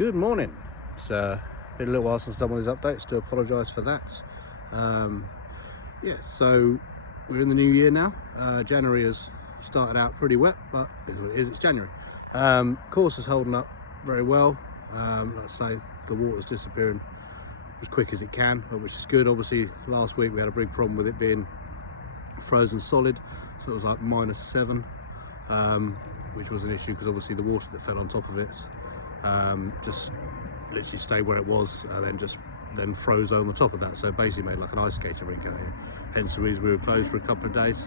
Good morning. It's been a little while since I've done one of these updates. Do apologise for that. Yeah, so we're in the new year now. January has started out pretty wet, but it is what it is. It's January. Course is holding up very well. Let's say the water's disappearing as quick as it can, which is good. Obviously, last week we had a big problem with it being frozen solid, so it was like -7, which was an issue because obviously the water that fell on top of it just literally stayed where it was and then froze on the top of that, so basically made like an ice skating rink out here, hence the reason we were closed for a couple of days.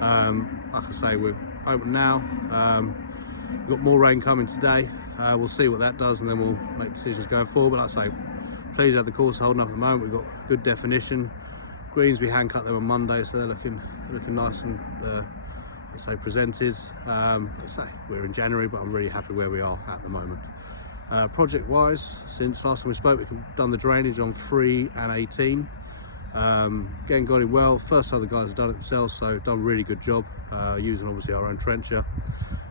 Like I say, we're open now. We've got more rain coming today. We'll see what that does and then we'll make decisions going forward, but like I say, pleased to have the course holding up at the moment. We've got good definition. Greens, we hand cut them on Monday, so they're looking nice and let's say presented. Let's say we're in January, but I'm really happy where we are at the moment. Project wise, since last time we spoke, we've done the drainage on 3 and 18. Again, got it well. First time the guys have done it themselves, so done a really good job using obviously our own trencher.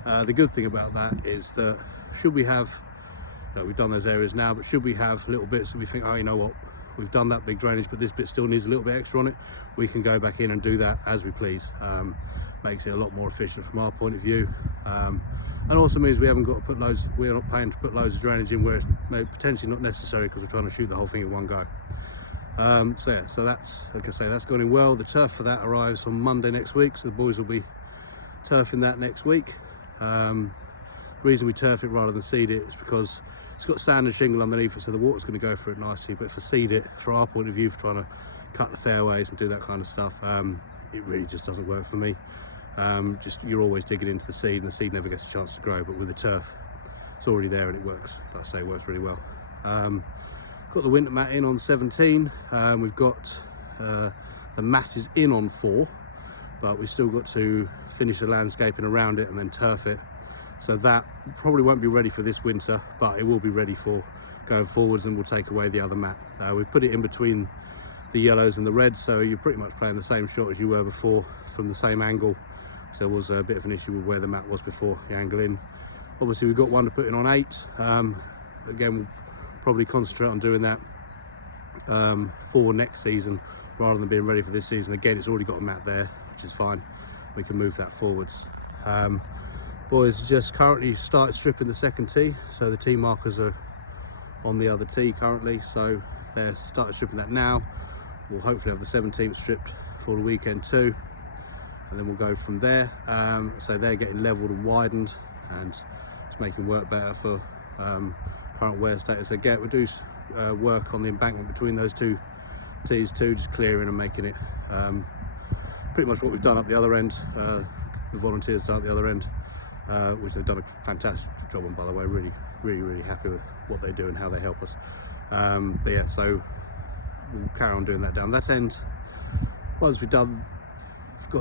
The good thing about that is that should we have, we've done those areas now, but should we have little bits that we think, oh, you know what, we've done that big drainage, but this bit still needs a little bit extra on it, we can go back in and do that as we please. Makes it a lot more efficient from our point of view, and also means we haven't got to put loads, we're not paying to put loads of drainage in where it's potentially not necessary because we're trying to shoot the whole thing in one go. So yeah, so that's, like I say, that's gone in well. The turf for that arrives on Monday next week, so the boys will be turfing that next week. The reason we turf it rather than seed it is because it's got sand and shingle underneath it, so the water's going to go through it nicely. But for seed it, from our point of view, for trying to cut the fairways and do that kind of stuff, it really just doesn't work for me. Just you're always digging into the seed and the seed never gets a chance to grow, but with the turf it's already there and it works, like I say, it works really well. Got the winter mat in on 17. We've got the mat is in on 4, but we've still got to finish the landscaping around it and then turf it, so that probably won't be ready for this winter, but it will be ready for going forwards, and we'll take away the other mat. We've put it in between the yellows and the reds, so you're pretty much playing the same shot as you were before from the same angle. So it was a bit of an issue with where the mat was before, the angle in. Obviously we've got one to put in on 8. Again, we'll probably concentrate on doing that for next season rather than being ready for this season. Again, it's already got a mat there, which is fine. We can move that forwards. Boys just currently started stripping the second tee, so the tee markers are on the other tee currently, so they're started stripping that now. We'll hopefully have the 17th stripped for the weekend too, and then we'll go from there. So they're getting leveled and widened and it's making work better for current wear status. Again, we do work on the embankment between those two tees too, just clearing and making it pretty much what we've done up the other end. The volunteers done at the other end, which they've done a fantastic job on, by the way. Really happy with what they do and how they help us. But yeah, so we'll carry on doing that down that end. Once we've got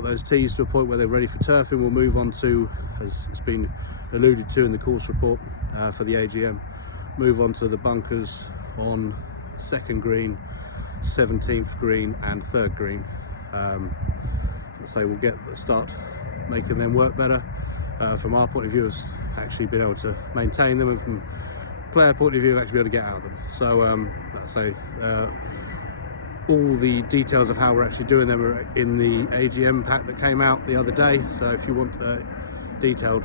those tees to a point where they're ready for turfing, we'll move on to, as it's been alluded to in the course report for the AGM, move on to the bunkers on 2nd green, 17th green and 3rd green. So we'll start making them work better. From our point of view, has actually been able to maintain them, and from player point of view, have actually been able to get out of them. So like I say, all the details of how we're actually doing them are in the AGM pack that came out the other day. So if you want detailed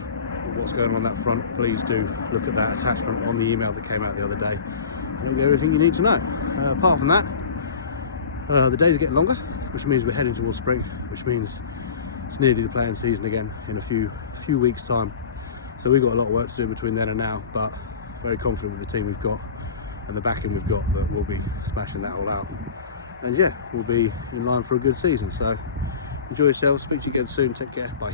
what's going on that front, please do look at that attachment on the email that came out the other day, and it'll be everything you need to know. Apart from that, the days are getting longer, which means we're heading towards spring, which means it's nearly the playing season again in a few weeks time. So we've got a lot of work to do between then and now, but very confident with the team we've got and the backing we've got that we'll be smashing that all out. And yeah, we'll be in line for a good season. So enjoy yourselves, speak to you again soon, take care, bye.